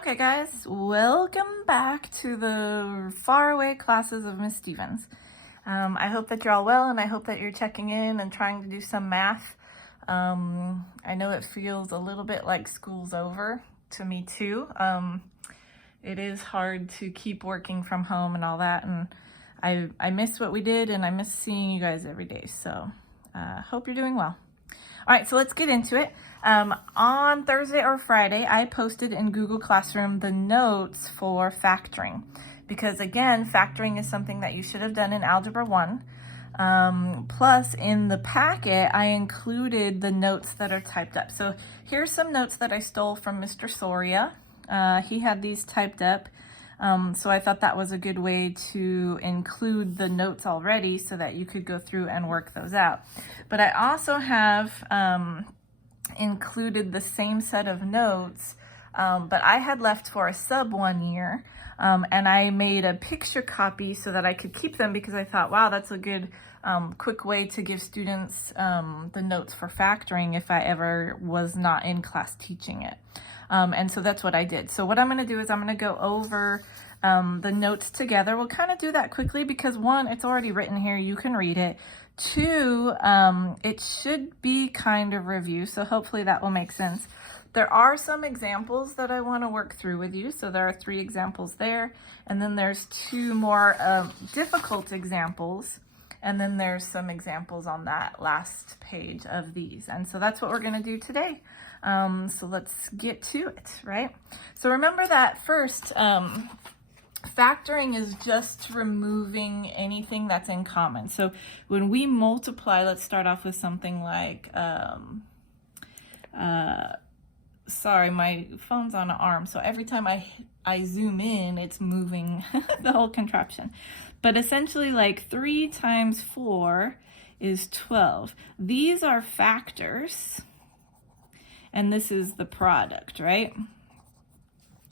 Okay guys, welcome back to the faraway classes of Miss Stevens. I hope that you're all well, and I hope that you're checking in and trying to do some math. I know it feels a little bit like school's over to me too. It is hard to keep working from home and all that, and I miss what we did, and I miss seeing you guys every day, so hope you're doing well. All right, so let's get into it. On Thursday or Friday, I posted in Google Classroom the notes for factoring, because again, factoring is something that you should have done in Algebra 1. Plus, in the packet, I included the notes that are typed up. So here's some notes that I stole from Mr. Soria. He had these typed up. So I thought that was a good way to include the notes already so that you could go through and work those out. But I also have included the same set of notes, but I had left for a sub 1 year, and I made a picture copy so that I could keep them, because I thought, wow, that's a good quick way to give students the notes for factoring if I ever was not in class teaching it. And so that's what I did. So what I'm going to do is I'm going to go over the notes together. We'll kind of do that quickly because one, it's already written here. You can read it. Two, it should be kind of review. So hopefully that will make sense. There are some examples that I want to work through with you. So there are 3 examples there. And then there's 2 more difficult examples. And then there's some examples on that last page of these. And so that's what we're going to do today. So let's get to it, right? So remember that first, factoring is just removing anything that's in common. So when we multiply, let's start off with something like, sorry, my phone's on an arm. So every time I zoom in, it's moving the whole contraption. But essentially, like 3 times 4 is 12. These are factors, and this is the product, right?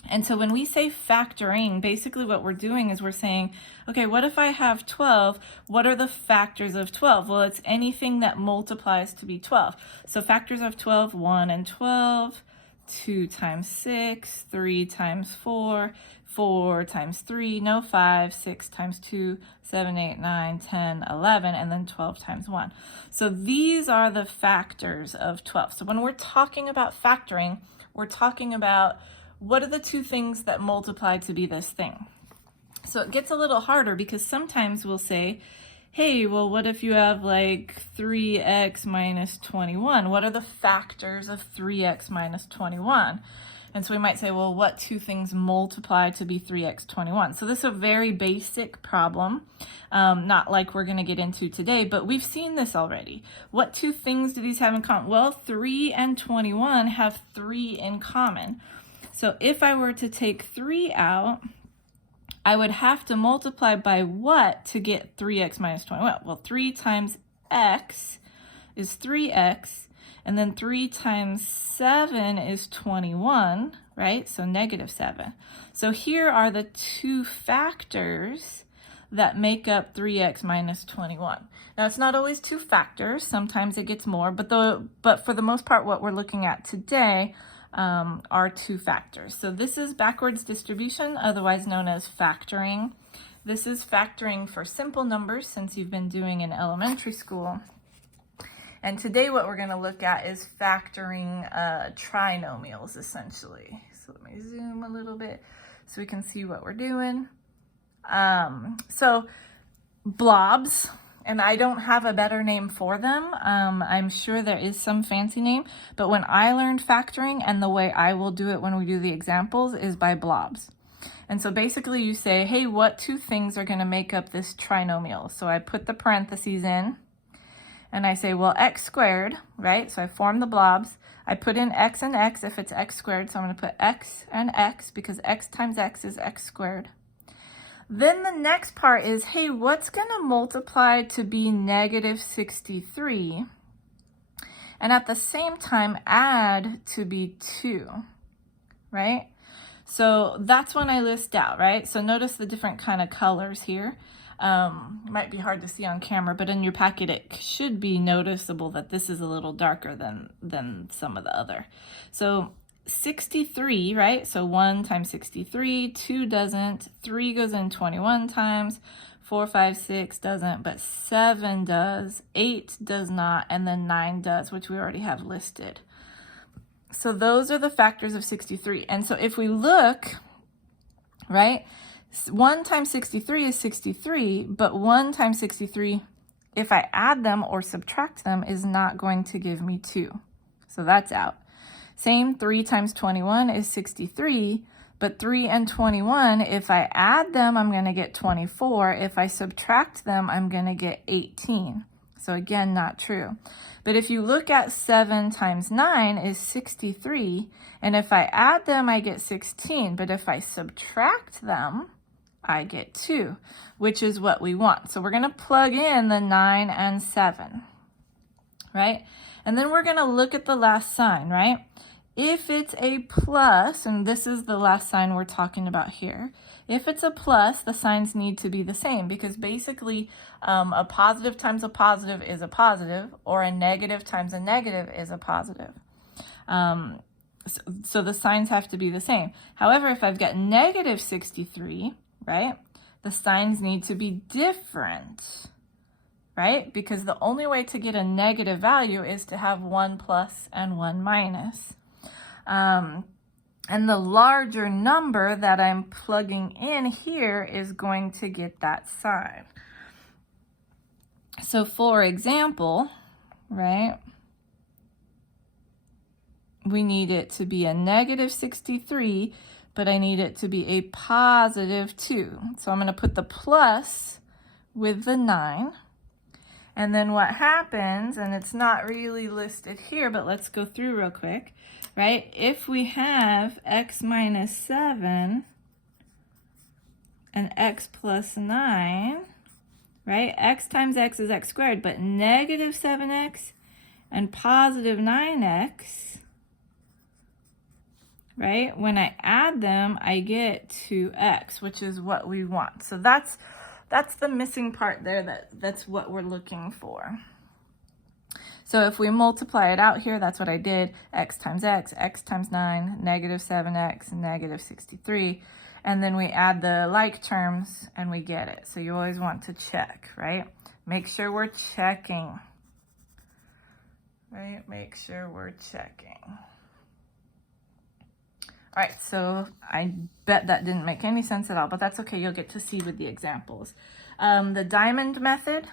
And so when we say factoring, basically what we're doing is we're saying, okay, what if I have 12? What are the factors of 12? Well, it's anything that multiplies to be 12. So factors of 12, 1 and 12, 2 times 6, 3 times 4, 4 times 3, no 5, 6 times 2, 7, 8, 9, 10, 11, and then 12 times 1. So these are the factors of 12. So when we're talking about factoring, we're talking about what are the 2 things that multiply to be this thing. So it gets a little harder because sometimes we'll say, hey, well, what if you have like 3x minus 21? What are the factors of 3x minus 21? And so we might say, well, what 2 things multiply to be 3x 21? So this is a very basic problem, not like we're going to get into today, but we've seen this already. What 2 things do these have in common? Well, 3 and 21 have 3 in common. So if I were to take 3 out, I would have to multiply by what to get 3x minus 21? Well, 3 times x is 3x, and then 3 times 7 is 21, right? So negative 7. So here are the 2 factors that make up 3x minus 21. Now, it's not always 2 factors. Sometimes it gets more, but for the most part, what we're looking at today are 2 factors. So this is backwards distribution, otherwise known as factoring. This is factoring for simple numbers, since you've been doing in elementary school. And today what we're going to look at is factoring trinomials, essentially. So let me zoom a little bit so we can see what we're doing. So blobs, and I don't have a better name for them. I'm sure there is some fancy name, but when I learned factoring, and the way I will do it when we do the examples, is by blobs. And so basically you say, hey, what 2 things are going to make up this trinomial? So I put the parentheses in, and I say, well, x squared, right? So I form the blobs. I put in x and x if it's x squared, so I'm going to put x and x, because x times x is x squared. Then the next part is, hey, what's going to multiply to be negative 63? And at the same time, add to be 2, right? So that's when I list out, right? So notice the different kind of colors here. Might be hard to see on camera, but in your packet, it should be noticeable that this is a little darker than some of the other. So 63, right? So 1 times 63, 2 doesn't, 3 goes in 21 times, 4, 5, 6 doesn't, but 7 does, 8 does not, and then 9 does, which we already have listed. So those are the factors of 63. And so if we look, right, 1 times 63 is 63, but 1 times 63, if I add them or subtract them, is not going to give me 2. So that's out. Same, 3 times 21 is 63, but 3 and 21, if I add them, I'm going to get 24. If I subtract them, I'm going to get 18. So again, not true. But if you look at 7 times 9 is 63, and if I add them, I get 16. But if I subtract them, I get 2, which is what we want. So we're going to plug in the 9 and 7, right? And then we're going to look at the last sign, right? If it's a plus, and this is the last sign we're talking about here, if it's a plus, the signs need to be the same, because basically a positive times a positive is a positive, or a negative times a negative is a positive. So the signs have to be the same. However, if I've got negative 63, right, the signs need to be different, right? Because the only way to get a negative value is to have 1 plus and 1 minus. And the larger number that I'm plugging in here is going to get that sign. So for example, right, we need it to be a negative 63, but I need it to be a positive 2. So I'm going to put the plus with the 9. And then what happens, and it's not really listed here, but let's go through real quick, right? If we have x minus 7 and x plus 9, right? X times x is x squared, but negative 7x and positive 9x, right? When I add them, I get 2x, which is what we want. So that's the missing part there. That's what we're looking for. So if we multiply it out here, that's what I did. X times 9, negative 7x, negative 63. And then we add the like terms and we get it. So you always want to check, right? Make sure we're checking. Right? Make sure we're checking. All right, so I bet that didn't make any sense at all, but that's okay. You'll get to see with the examples. The diamond method.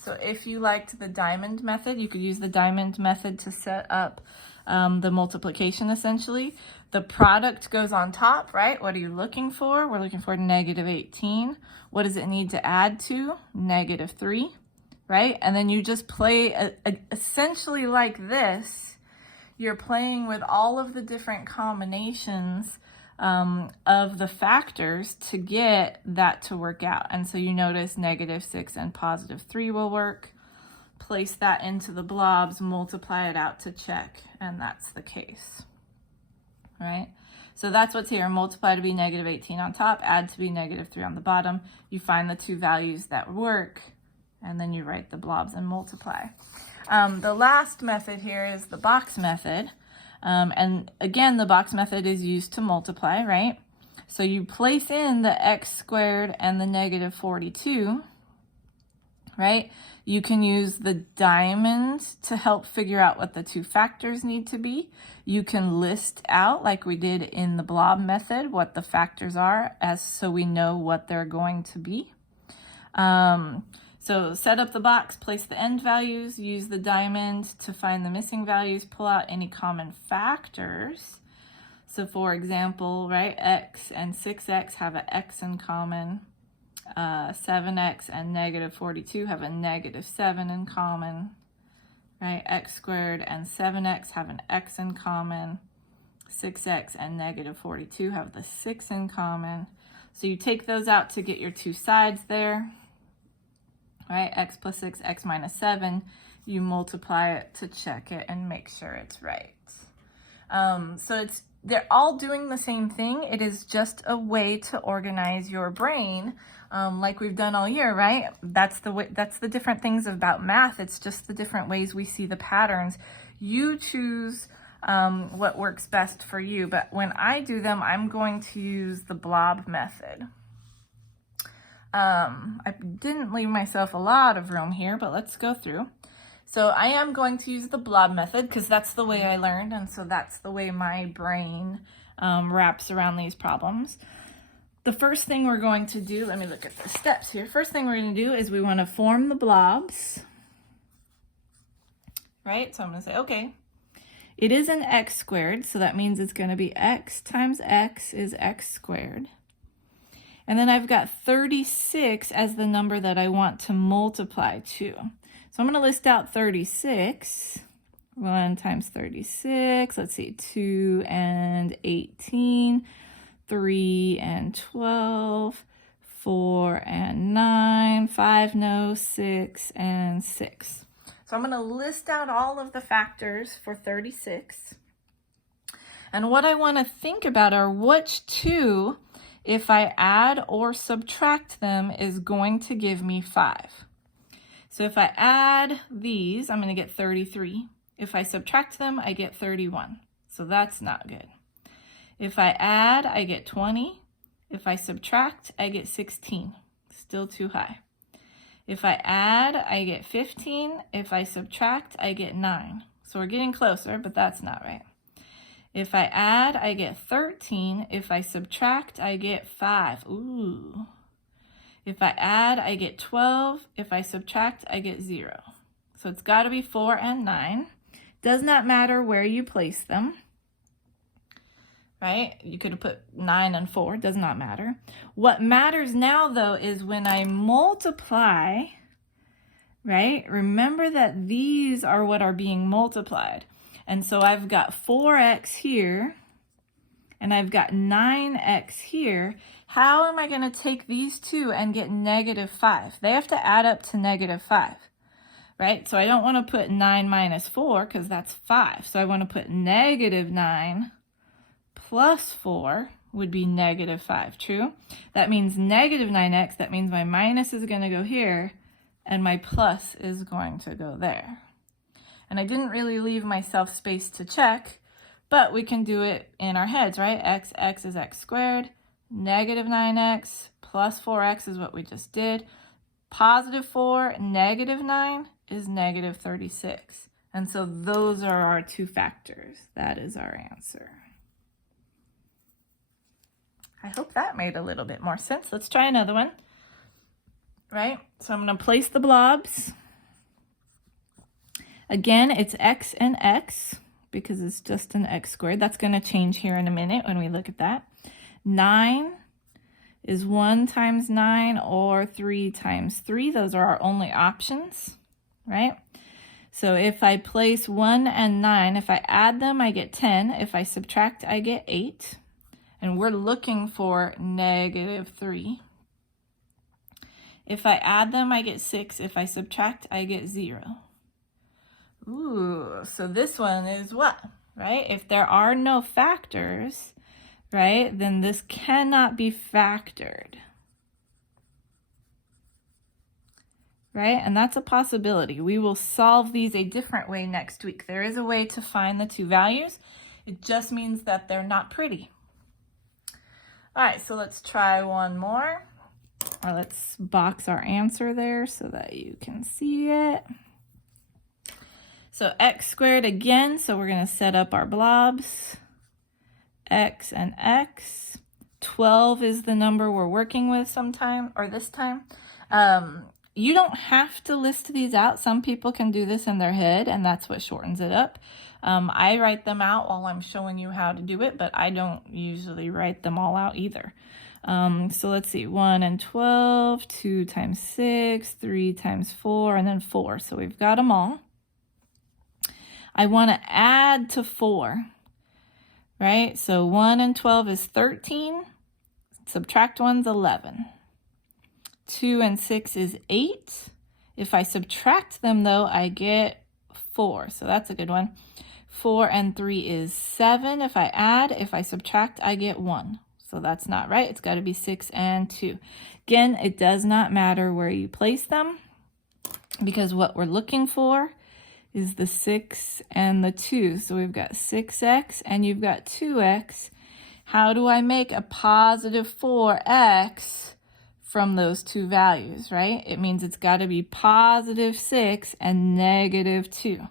So if you liked the diamond method, you could use the diamond method to set up the multiplication essentially. The product goes on top, right? What are you looking for? We're looking for negative 18. What does it need to add to? Negative 3, right? And then you just play essentially like this. You're playing with all of the different combinations of the factors to get that to work out. And so you notice negative 6 and positive 3 will work. Place that into the blobs, multiply it out to check, and that's the case, right? So that's what's here. Multiply to be negative 18 on top, add to be negative 3 on the bottom. You find the two values that work, and then you write the blobs and multiply. The last method here is the box method. And again, the box method is used to multiply, right? So you place in the x squared and the negative 42, right? You can use the diamond to help figure out what the two factors need to be. You can list out, like we did in the blob method, what the factors are, so we know what they're going to be. So set up the box, place the end values, use the diamond to find the missing values, pull out any common factors. So for example, right, x and 6x have an x in common. 7x and negative 42 have a negative 7 in common. Right, x squared and 7x have an x in common. 6x and negative 42 have the 6 in common. So you take those out to get your two sides there. Right, x plus 6, x minus 7, you multiply it to check it and make sure it's right. So they're all doing the same thing. It is just a way to organize your brain, like we've done all year, right? That's the different things about math. It's just the different ways we see the patterns. You choose what works best for you. But when I do them, I'm going to use the blob method. I didn't leave myself a lot of room here, but let's go through. So I am going to use the blob method because that's the way I learned, and so that's the way my brain wraps around these problems. The first thing we're going to do, let me look at the steps here. First thing we're going to do is we want to form the blobs, right? So I'm going to say, okay, it is an x squared, so that means it's going to be x times x is x squared. And then I've got 36 as the number that I want to multiply to. So I'm going to list out 36. 1 times 36, let's see, 2 and 18, 3 and 12, 4 and 9, 5, no, 6 and 6. So I'm going to list out all of the factors for 36. And what I want to think about are which two, if I add or subtract them, is going to give me 5. So if I add these, I'm going to get 33. If I subtract them, I get 31. So that's not good. If I add, I get 20. If I subtract, I get 16. Still too high. If I add, I get 15. If I subtract, I get 9. So we're getting closer, but that's not right. If I add, I get 13. If I subtract, I get 5. Ooh. If I add, I get 12. If I subtract, I get 0. So it's got to be 4 and 9. Does not matter where you place them, right? You could have put 9 and 4. Does not matter. What matters now, though, is when I multiply, right? Remember that these are what are being multiplied. And so I've got 4x here, and I've got 9x here. How am I going to take these two and get -5? They have to add up to -5, right? So I don't want to put 9 minus 4 because that's 5. So I want to put -9 plus 4 would be -5, true? That means -9x. That means my minus is going to go here, and my plus is going to go there. And I didn't really leave myself space to check, but we can do it in our heads, right? X is x squared. -9x plus 4x is what we just did. +4, -9 is -36. And so those are our two factors. That is our answer. I hope that made a little bit more sense. Let's try another one, right? So I'm going to place the blobs. Again, it's x and x because it's just an x squared. That's going to change here in a minute when we look at that. 9 is 1 times 9 or 3 times 3. Those are our only options, right? So if I place 1 and 9, if I add them, I get 10. If I subtract, I get 8. And we're looking for -3. If I add them, I get 6. If I subtract, I get 0. Ooh, so this one is what, right? If there are no factors, right, then this cannot be factored, right? And that's a possibility. We will solve these a different way next week. There is a way to find the two values. It just means that they're not pretty. All right, so let's try one more. Or let's box our answer there so that you can see it. So x squared again, so we're going to set up our blobs. X and x. 12 is the number we're working with sometime, or this time. You don't have to list these out. Some people can do this in their head, and that's what shortens it up. I write them out while I'm showing you how to do it, but I don't usually write them all out either. So let's see, 1 and 12, 2 times 6, 3 times 4, and then 4. So we've got them all. I want to add to 4, right? So 1 and 12 is 13. Subtract 1's 11. 2 and 6 is 8. If I subtract them, though, I get 4. So that's a good one. 4 and 3 is 7. If I add, if I subtract, I get 1. So that's not right. It's got to be 6 and 2. Again, it does not matter where you place them because what we're looking for is the 6 and the 2. So we've got 6x and you've got 2x. How do I make a positive 4x from those two values, right? It means it's got to be positive 6 and negative 2,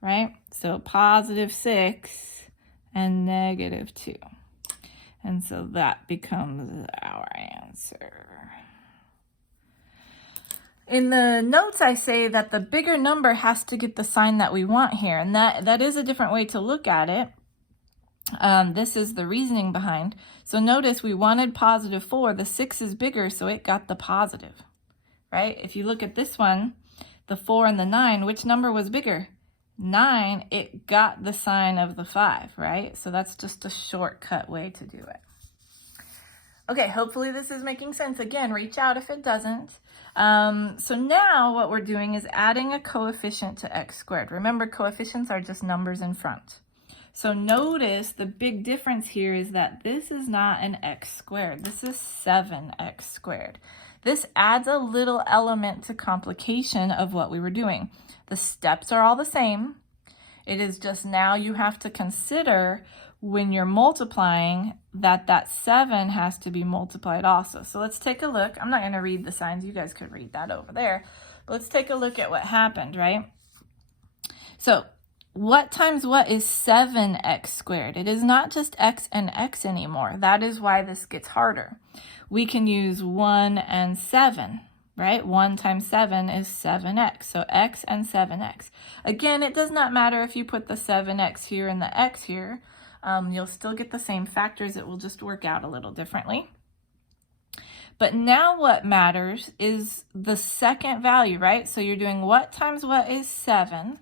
right? So positive 6 and negative 2. And so that becomes our answer. In the notes, I say that the bigger number has to get the sign that we want here. And that is a different way to look at it. This is the reasoning behind. So notice we wanted positive 4. The 6 is bigger, so it got the positive, right? If you look at this one, the 4 and the 9, which number was bigger? 9, it got the sign of the 5, right? So that's just a shortcut way to do it. Okay, hopefully this is making sense. Again, reach out if it doesn't. So now what we're doing is adding a coefficient to x squared. Remember, coefficients are just numbers in front. So notice the big difference here is that this is not an x squared. This is 7x squared. This adds a little element to complication of what we were doing. The steps are all the same. It is just now you have to consider when you're multiplying that 7 has to be multiplied also. So let's take a look. I'm not going to read the signs. You guys could read that over there. But let's take a look at what happened, right? So what times what is 7x squared? It is not just x and x anymore. That is why this gets harder. We can use 1 and 7, right? 1 times 7 is 7x. So x and 7x. Again, it does not matter if you put the 7x here and the x here. You'll still get the same factors. It will just work out a little differently. But now what matters is the second value, right? So you're doing what times what is 7,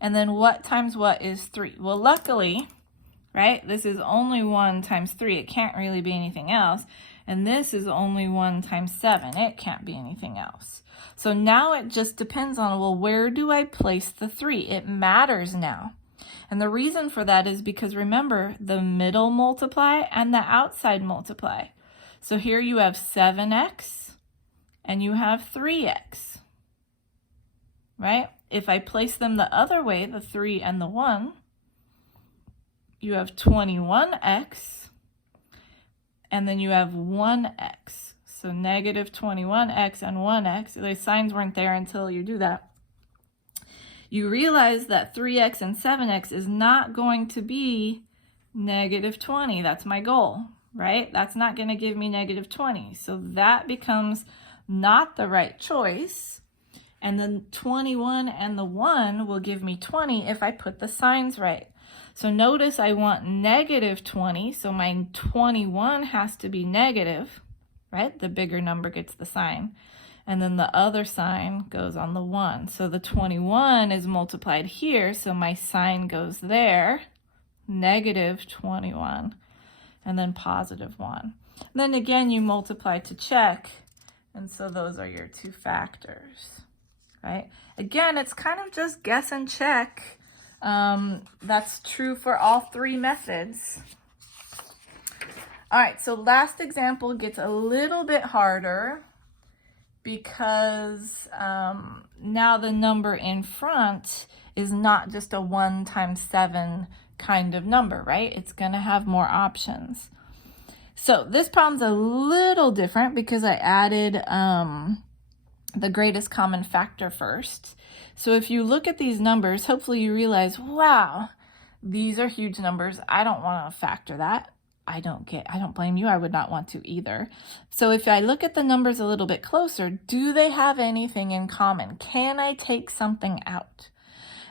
and then what times what is 3. Well, luckily, right, this is only 1 times 3. It can't really be anything else. And this is only 1 times 7. It can't be anything else. So now it just depends on, well, where do I place the 3? It matters now. And the reason for that is because, remember, the middle multiply and the outside multiply. So here you have 7x and you have 3x, right? If I place them the other way, the 3 and the 1, you have 21x, and then you have 1x. So negative 21x and 1x. The signs weren't there until you do that. You realize that 3x and 7x is not going to be negative 20. That's my goal, right? That's not going to give me negative 20. So that becomes not the right choice. And then 21 and the 1 will give me 20 if I put the signs right. So notice I want negative 20, so my 21 has to be negative, right? The bigger number gets the sign. And then the other sign goes on the 1. So the 21 is multiplied here, so my sign goes there, negative 21, and then positive 1. And then again, you multiply to check, and so those are your two factors. Right? Again, it's kind of just guess and check. That's true for all three methods. All right, so last example gets a little bit harder because now the number in front is not just a 1 times 7 kind of number, right? It's going to have more options. So this problem's a little different because I added the greatest common factor first. So if you look at these numbers, hopefully you realize, wow, these are huge numbers. I don't want to factor that. I don't blame you. I would not want to either. So if I look at the numbers a little bit closer, do they have anything in common? Can I take something out?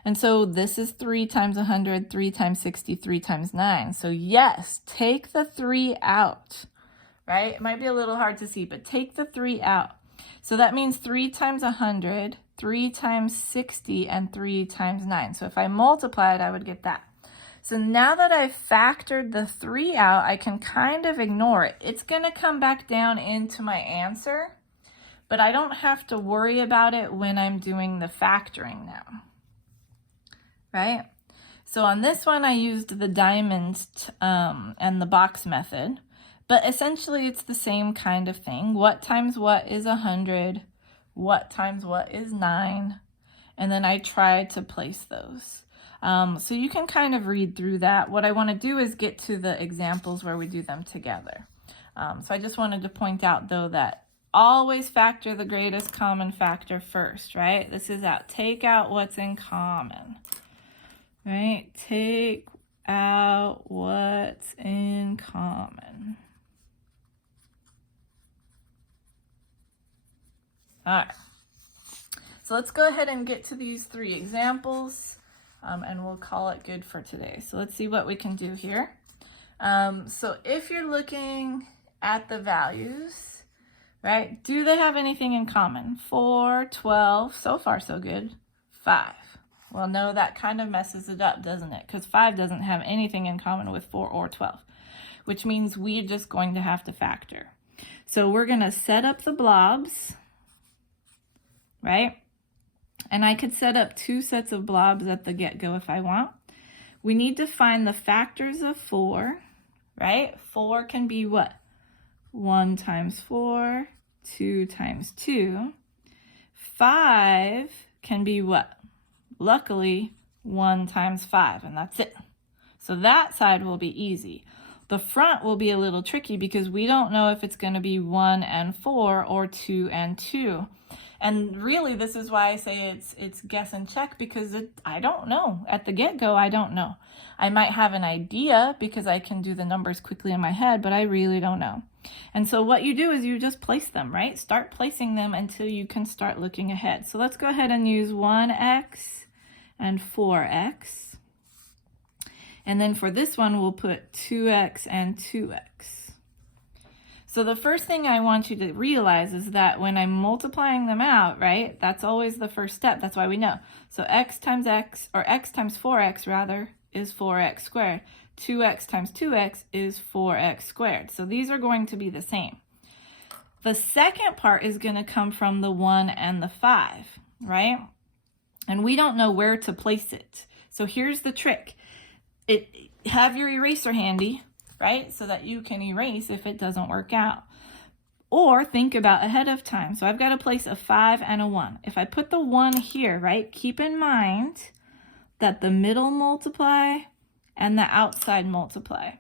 And so this is 3 times 100, 3 times 60, 3 times 9. So yes, take the 3 out, right? It might be a little hard to see, but take the 3 out. So that means 3 times 100, 3 times 60, and 3 times 9. So if I multiply it, I would get that. So now that I've factored the 3 out, I can kind of ignore it. It's going to come back down into my answer, but I don't have to worry about it when I'm doing the factoring now, right? So on this one, I used the diamond and the box method. But essentially, it's the same kind of thing. What times what is 100? What times what is 9? and then I tried to place those. So you can kind of read through that. What I want to do is get to the examples where we do them together. So I just wanted to point out, though, that always factor the greatest common factor first, right? This is out. Take out what's in common, right? Take out what's in common. All right. So let's go ahead and get to these 3 examples, and we'll call it good for today. So let's see what we can do here. So if you're looking at the values, right, do they have anything in common? 4, 12, so far so good. 5. Well, no, that kind of messes it up, doesn't it? Because 5 doesn't have anything in common with 4 or 12, which means we're just going to have to factor. So we're going to set up the blobs, right? And I could set up 2 sets of blobs at the get-go if I want. We need to find the factors of 4, right? 4 can be what? 1 times 4, 2 times 2. 5 can be what? Luckily, 1 times 5, and that's it. So that side will be easy. The front will be a little tricky because we don't know if it's going to be 1 and 4 or 2 and 2. And really, this is why I say it's guess and check, because I don't know. At the get-go, I don't know. I might have an idea because I can do the numbers quickly in my head, but I really don't know. And so what you do is you just place them, right? Start placing them until you can start looking ahead. So let's go ahead and use 1x and 4x. And then for this one, we'll put 2x and 2x. So the first thing I want you to realize is that when I'm multiplying them out, right, that's always the first step. That's why we know. So x times x, or x times 4x rather, is 4x squared. 2x times 2x is 4x squared. So these are going to be the same. The second part is going to come from the 1 and the 5, right? And we don't know where to place it. So here's the trick. Have your eraser handy, right? So that you can erase if it doesn't work out. Or think about ahead of time. So I've got to place a 5 and a 1. If I put the 1 here, right, keep in mind that the middle multiply and the outside multiply.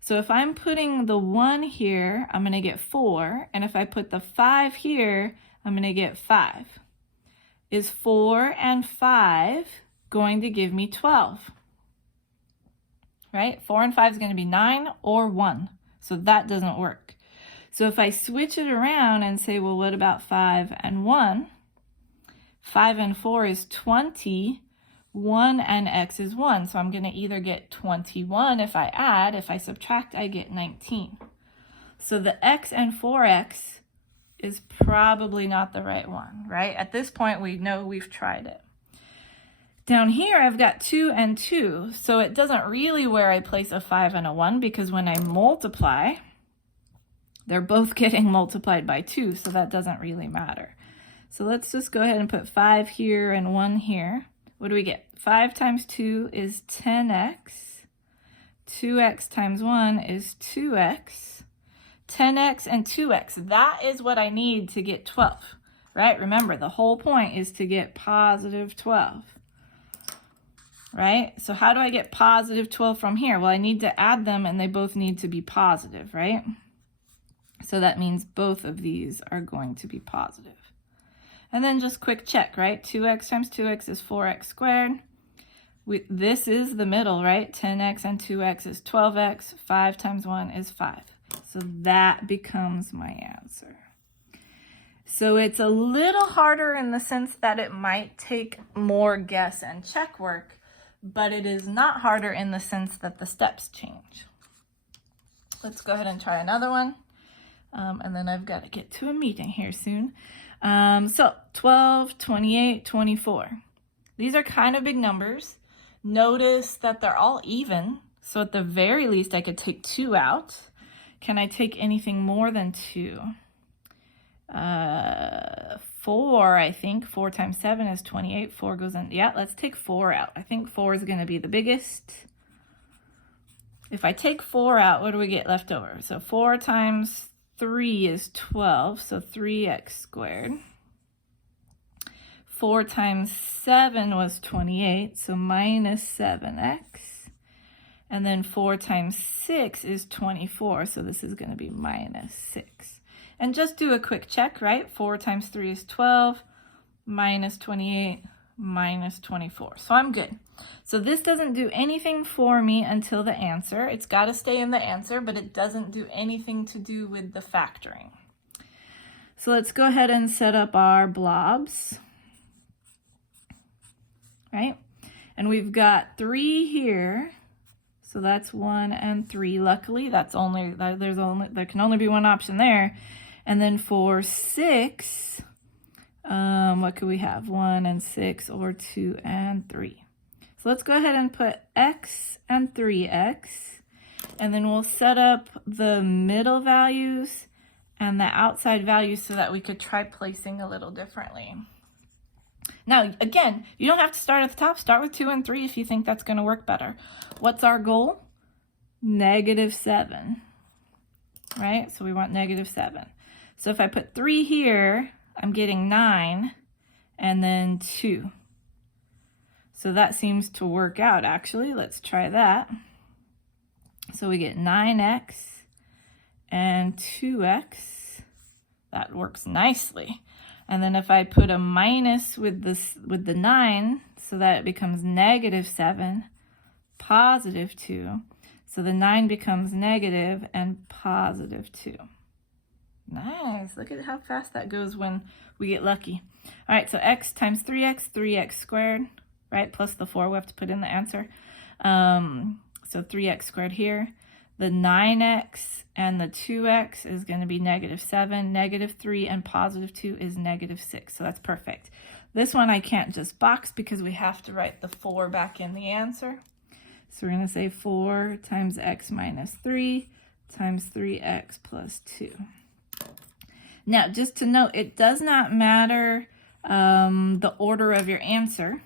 So if I'm putting the 1 here, I'm going to get 4. And if I put the 5 here, I'm going to get 5. Is 4 and 5 going to give me 12? Right? 4 and 5 is going to be 9 or 1. So that doesn't work. So if I switch it around and say, well, what about 5 and 1? 5 and 4 is 20. 1 and x is 1. So I'm going to either get 21 if I add. If I subtract, I get 19. So the x and 4x is probably not the right one, right? At this point, we know we've tried it. Down here, I've got 2 and 2, so it doesn't really where I place a 5 and a 1, because when I multiply, they're both getting multiplied by 2, so that doesn't really matter. So let's just go ahead and put 5 here and 1 here. What do we get? 5 times 2 is 10x. 2x times 1 is 2x. 10x and 2x, that is what I need to get 12, right? Remember, the whole point is to get positive 12. Right? So how do I get positive 12 from here? Well, I need to add them, and they both need to be positive, right? So that means both of these are going to be positive. And then just quick check, right? 2x times 2x is 4x squared. This is the middle, right? 10x and 2x is 12x. 5 times 1 is 5. So that becomes my answer. So it's a little harder in the sense that it might take more guess and check work, but it is not harder in the sense that the steps change. Let's go ahead and try another one. And then I've got to get to a meeting here soon. So 12, 28, 24. These are kind of big numbers. Notice that they're all even. So at the very least, I could take 2 out. Can I take anything more than 2? 4, I think. 4 times 7 is 28. 4 goes in. Yeah, let's take 4 out. I think 4 is going to be the biggest. If I take 4 out, what do we get left over? So 4 times 3 is 12, so 3x squared. 4 times 7 was 28, so minus 7x. And then 4 times 6 is 24, so this is going to be minus 6. And just do a quick check, right? 4 times 3 is 12, minus 28, minus 24. So I'm good. So this doesn't do anything for me until the answer. It's got to stay in the answer, but it doesn't do anything to do with the factoring. So let's go ahead and set up our blobs, right? And we've got 3 here. So that's 1 and 3. Luckily, there can only be one option there. And then for 6, what could we have? 1 and 6 or 2 and 3. So let's go ahead and put x and 3x. And then we'll set up the middle values and the outside values so that we could try placing a little differently. Now, again, you don't have to start at the top. Start with 2 and 3 if you think that's going to work better. What's our goal? -7, right? So we want -7. So if I put 3 here, I'm getting 9 and then 2. So that seems to work out, actually. Let's try that. So we get 9x and 2x. That works nicely. And then if I put a minus with the 9, so that it becomes -7, +2. So the 9 becomes negative and +2. Nice. Look at how fast that goes when we get lucky. All right, so x times 3x, 3x squared, right? Plus the 4 we have to put in the answer. So 3x squared here. The 9x and the 2x is going to be -7, -3, and +2 is -6. So that's perfect. This one I can't just box because we have to write the 4 back in the answer. So we're going to say 4 times x minus 3 times 3x plus 2. Now, just to note, it does not matter the order of your answer,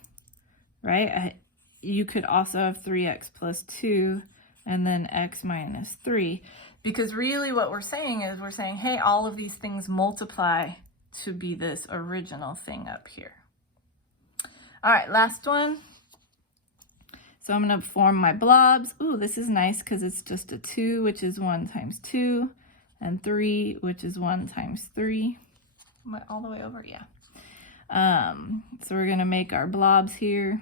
right? You could also have 3x plus 2 and then x minus 3. Because really what we're saying is hey, all of these things multiply to be this original thing up here. All right, last one. So I'm going to form my blobs. Ooh, this is nice because it's just a 2, which is 1 times 2, and 3, which is 1 times 3. Am I all the way over? Yeah. So we're going to make our blobs here.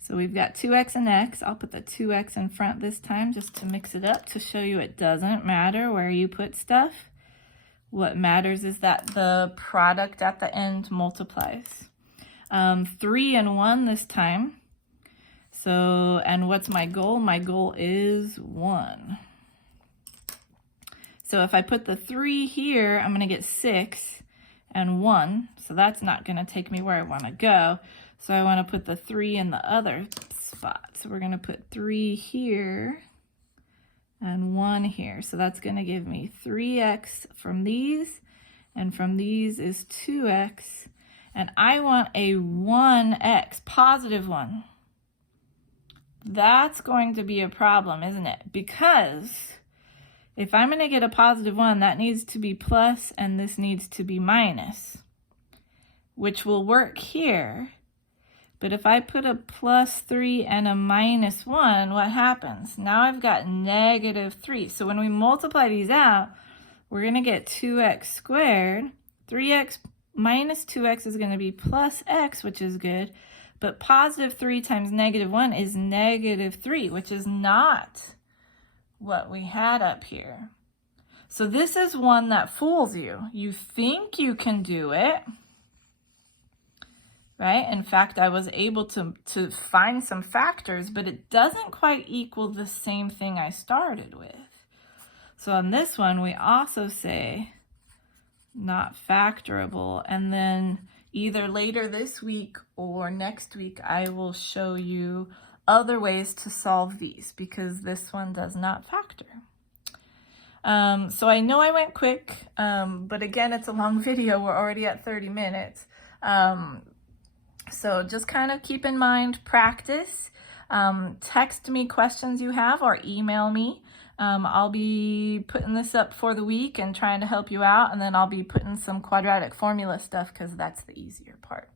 So we've got 2x and x. I'll put the 2x in front this time just to mix it up to show you it doesn't matter where you put stuff. What matters is that the product at the end multiplies. 3 and 1 this time. So, and what's my goal? My goal is 1. So if I put the 3 here, I'm going to get 6 and 1. So that's not going to take me where I want to go. So I want to put the 3 in the other spot. So we're going to put 3 here and 1 here. So that's going to give me 3x from these, and from these is 2x. And I want a 1x, positive 1. That's going to be a problem, isn't it? Because if I'm going to get a positive 1, that needs to be plus and this needs to be minus, which will work here. But if I put a +3 and a -1, what happens? Now I've got -3. So when we multiply these out, we're going to get 2x squared. 3x minus 2x is going to be plus x, which is good. But +3 times -1 is -3, which is not what we had up here. So this is one that fools you. You think you can do it, right? In fact, I was able to find some factors, but it doesn't quite equal the same thing I started with. So on this one, we also say not factorable, and then either later this week or next week, I will show you other ways to solve these because this one does not factor. So I know I went quick, but again, it's a long video. We're already at 30 minutes. So just kind of keep in mind, practice. Text me questions you have or email me. I'll be putting this up for the week and trying to help you out, and then I'll be putting some quadratic formula stuff because that's the easier part.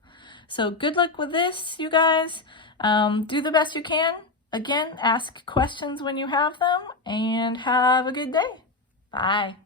So good luck with this, you guys. Do the best you can. Again, ask questions when you have them, and have a good day. Bye.